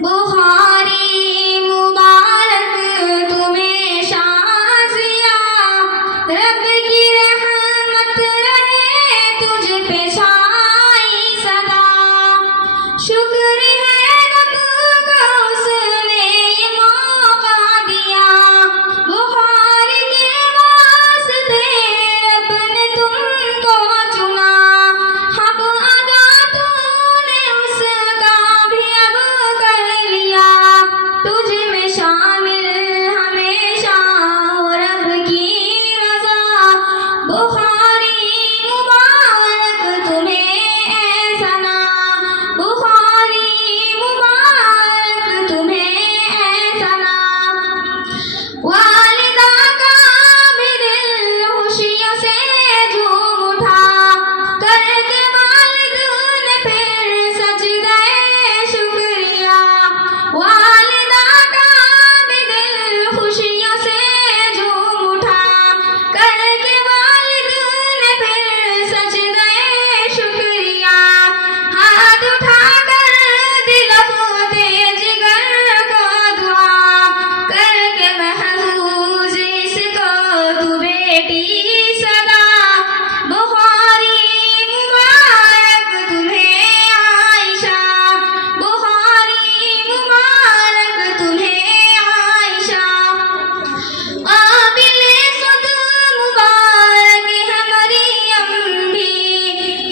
बुखारी मुबारक तुम्हें शाज़िया, रब की रहमत रहे तुझ पे छाई सदा। शुक्र है रब का उसने ये मौका दिया, बुखार के वास्ते रब ने तुमको चुना। हक अदा तूने उसका भी अब कर लिया, तुझ में शामिल हमेशा हो रब की रज़ा। बुखारी मुबारक तुम्हें ऐ सना, बुखारी मुबारक तुम्हें ऐ सना। वालिदा का भी दिल खुशियों से झूम उठा, करके वालिद ने फिर सजदाए शुक्रिया। वालिदा का भी दिल खुशियों से झूम उठा, करके वालिद ने फिर सजदाए शुक्रिया। हाथ उठाकर दिल खोदे जिगर को दुआ, करके महफूज इसको तू बेटी सदा। बुखारी मुबारक तुम्हें आयशा, बुखारी मुबारक तुम्हें आयशा। काबिले खुद मुबारक है मरियम भी,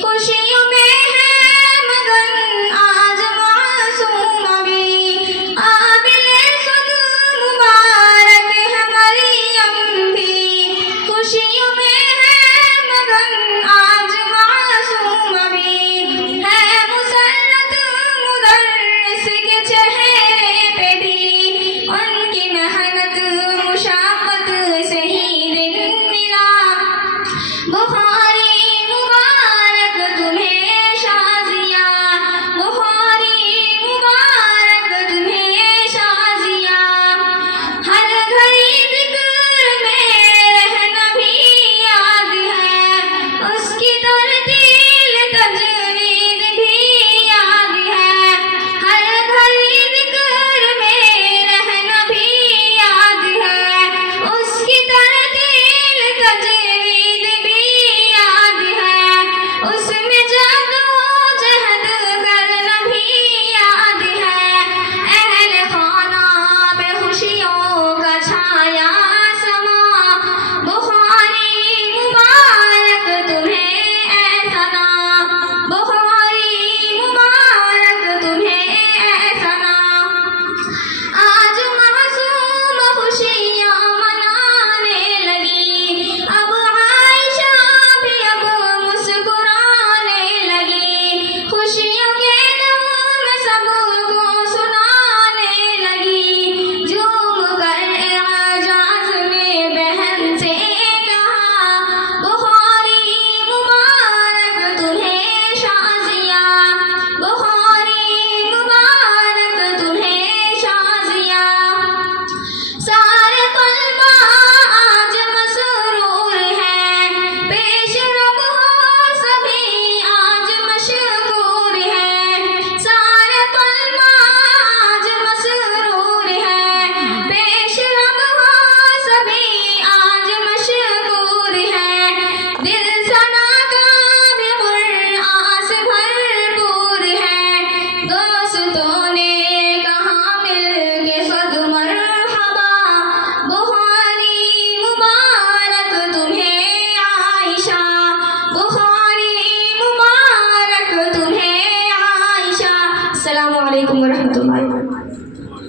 खुशियों में है मगन आज मासूम भी। काबिले खुद मुबारक है मरियम भी, खुशियों में है मगन आज मासूम भी। है मुसर्रत मुदर्रिस के चेहरे पे भी, उनकी मेहनत मुशक्कत से ही दिन मिला। बुखारी मुबारक तुम्हें शाज़िया, बुखारी मुबारक तुम्हें शाज़िया। हर घड़ी ज़िक्र में रहना भी याद है, उसकी तरतील तजवीद भी याद है। हर घड़ी ज़िक्र में रहना भी याद है, उसकी तरतील तजवीद भी याद है। उसमें जद्दोजहद करना भी याद है। अहले खाना पे खुशियों का छाया समा, बुखारी मुबारक तुम्हें ऐ सना, बुखारी मुबारक तुम्हें ऐ सना। आज मासूम खुशियाँ मनाने लगी, अब आयशा भी अब मुस्कुराने लगी। खुशियों के नगमे सबको सुनाने लगी, झूम कर एजाज में बहन से कहा। बुखारी मुबारक तुम्हें शाज़िया, बुखारी मुबारक तुम्हें शाज़िया। सारे तलबा आज मसरूर है, पेश रब हो सभी आज मशकूर है। सारे तलबा आज मसरूर है, पेश रब हो सभी आज मशकूर है। दिल सना का भी मुर्आस भरपूर है, दोस्तों ने कहा मिल के खुद मरहबा। बुखारी मुबारक तुम्हें आयशा, बुखारी मुबारक तुम्हें आयशा। अस्सलामु अलैकुम वरहमतुल्लाह।